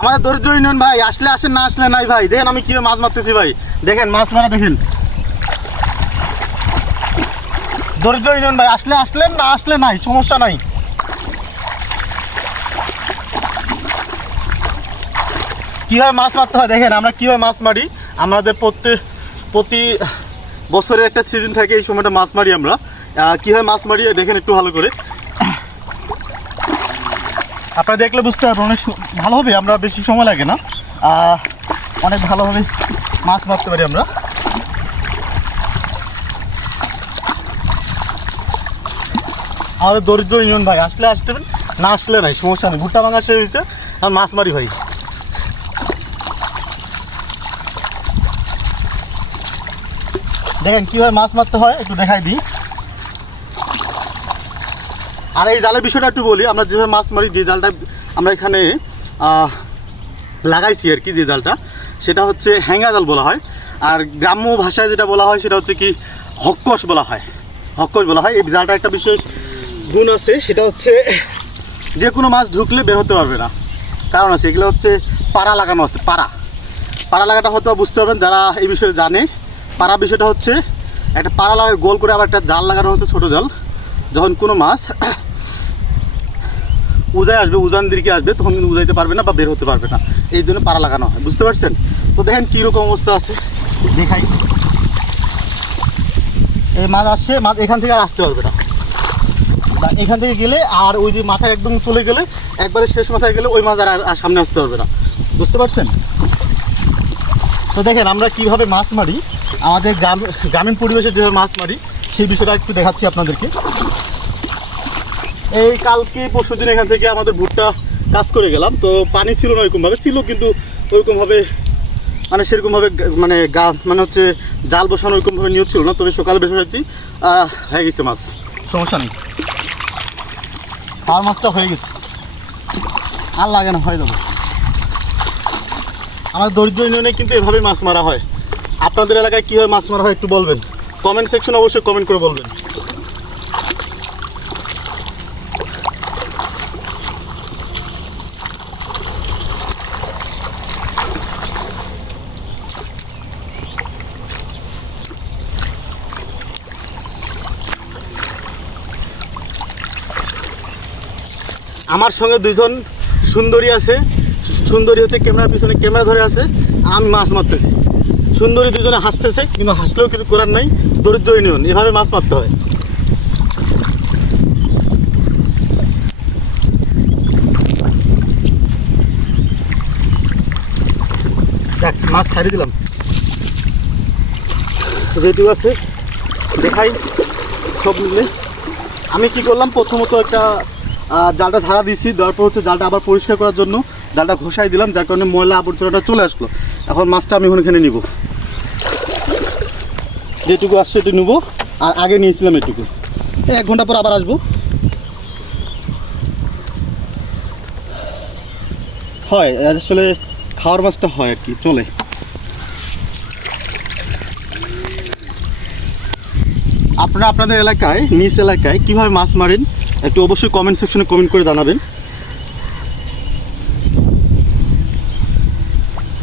আমাদের দরিদ্র ইউনিয়ন ভাই, আসলে আসেন, না আসলে নাই ভাই। দেখেন আমি কীভাবে মাছ মারতেছি ভাই, দেখেন মাছ মারা দেখেন। দরিদ্র ইউনিয়ন ভাই, আসলে আসলেন, না আসলে নাই, সমস্যা নাই। কীভাবে মাছ মারতে হয় দেখেন, আমরা কীভাবে মাছ মারি। আমাদের প্রতি বছরের একটা সিজন থাকে, এই সময়টা মাছ মারি আমরা। কীভাবে মাছ মারি দেখেন একটু ভালো করে, আপনারা দেখলে বুঝতে পারবেন। অনেক ভালো হবে, আমরা বেশি সময় লাগে না, অনেক ভালোভাবে মাছ মারতে পারি আমরা। আমাদের দরিদ্র ইউনিয়ন ভাই, আসলে আসতে পারেন, না আসলে নাই, সমস্যা নেই। ভুট্টা ভাঙা শেষ হয়েছে, আর মাছ মারি ভাই। দেখেন কীভাবে মাছ মারতে হয় একটু দেখাই দিই। আর এই জালের বিষয়টা একটু বলি। আমরা যেভাবে মাছ মারি, যে জালটা আমরা এখানে লাগাইছি আর কি, যে জালটা, সেটা হচ্ছে হ্যাঙ্গা জাল বলা হয়। আর গ্রাম্য ভাষায় যেটা বলা হয় সেটা হচ্ছে কি হক্কস বলা হয়, হক্কস বলা হয়। এই জালটা একটা বিশেষ গুণ আছে, সেটা হচ্ছে যে কোনো মাছ ঢুকলে বের হতে পারবে না। কারণ আছে, এগুলো হচ্ছে পাড়া লাগানো আছে। পাড়া লাগাটা হয়তো বুঝতে পারবেন যারা এই বিষয়ে জানে। পাড়া বিষয়টা হচ্ছে একটা পাড়া লাগায় গোল করে, আবার একটা জাল লাগানো হচ্ছে, ছোটো জাল। যখন কোনো মাছ উজায় আসবে, উজান দিকে আসবে, তখন কিন্তু উজাইতে পারবে না বা বের হতে পারবে না, এই জন্য পাড়া লাগানো হয়। বুঝতে পারছেন? তো দেখেন কীরকম অবস্থা আছে, দেখাই। এই মাছ আসছে, মাছ এখান থেকে আর আসতে পারবে না। এখান থেকে গেলে আর ওই যে মাথায় একদম চলে গেলে, একবারে শেষ মাথায় গেলে ওই মাছ আর সামনে আসতে পারবে না। বুঝতে পারছেন? তো দেখেন আমরা কীভাবে মাছ মারি, আমাদের গ্রামীণ পরিবেশে যেভাবে মাছ মারি সেই বিষয়টা একটু দেখাচ্ছি আপনাদেরকে। এই কালকে পরশু দিন এখান থেকে আমাদের ভুট্টা কাজ করে গেলাম, তো পানি ছিল না ওইরকমভাবে, ছিল কিন্তু ওইরকমভাবে মানে সেরকমভাবে মানে হচ্ছে জাল বসানো ওইরকমভাবে নিয়োগ ছিল না। তবে সকালে বেশ হয়েছি, হয়ে গেছে মাছ, সমস্যা নেই। আর মাছটা হয়ে গেছে, আর লাগে না, হয়ে যাবে। আমার দরিদ্র ইউনিয়নে কিন্তু এভাবে মাছ মারা হয়। আপনাদের এলাকায় কীভাবে মাছ মারা হয় একটু বলবেন, কমেন্ট সেকশনে অবশ্যই কমেন্ট করে বলবেন। আমার সঙ্গে দুইজন সুন্দরী আছে। সুন্দরী হচ্ছে ক্যামেরার পিছনে ক্যামেরা ধরে আছে, আমি মাছ মারতেছি। সুন্দরী দুজনে হাসতেছে, কিন্তু হাসলেও কিছু করার নাই। দরিদ্র ইউনিয়ন, এভাবে মাছ মারতে হয়। দেখ মাছ ছাড়িয়ে দিলাম, যেটুকু আছে দেখাই সব মিলে। আমি কি করলাম, প্রথমত একটা জালটা ঝাড়া দিয়েছি, দেওয়ার পর হচ্ছে জালটা আবার পরিষ্কার করার জন্য জালটা ঘষাই দিলাম, যার কারণে ময়লা আবর্জনাটা চলে আসলো। এখন মাছটা আমি ওখানে নিব, যেটুকু আসছে এটুকু নেবো, আর আগে নিয়েছিলাম এটুকু। 1 ঘন্টা পর আবার আসবো। হয় আসলে খাওয়ার মাছটা হয় আর কি, চলে। আপনারা আপনাদের এলাকায়, নিজ এলাকায় কীভাবে মাছ মারেন একটু অবশ্যই কমেন্ট সেকশনে কমেন্ট করে জানাবেন।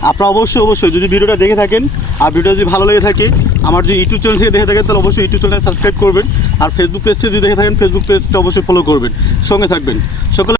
আপনারা অবশ্যই যদি ভিডিওটা দেখে থাকেন, আর ভিডিও যদি ভালো লেগে থাকে, আমার যদি ইউটিউব চ্যানেল থেকে দেখে থাকেন, তাহলে অবশ্যই ইউটিউব চ্যানেল সাবস্ক্রাইব করবেন। আর ফেসবুক পেজ থেকে যদি দেখে থাকেন, ফেসবুক পেজটা অবশ্যই ফলো করবেন, সঙ্গে থাকবেন। সকলে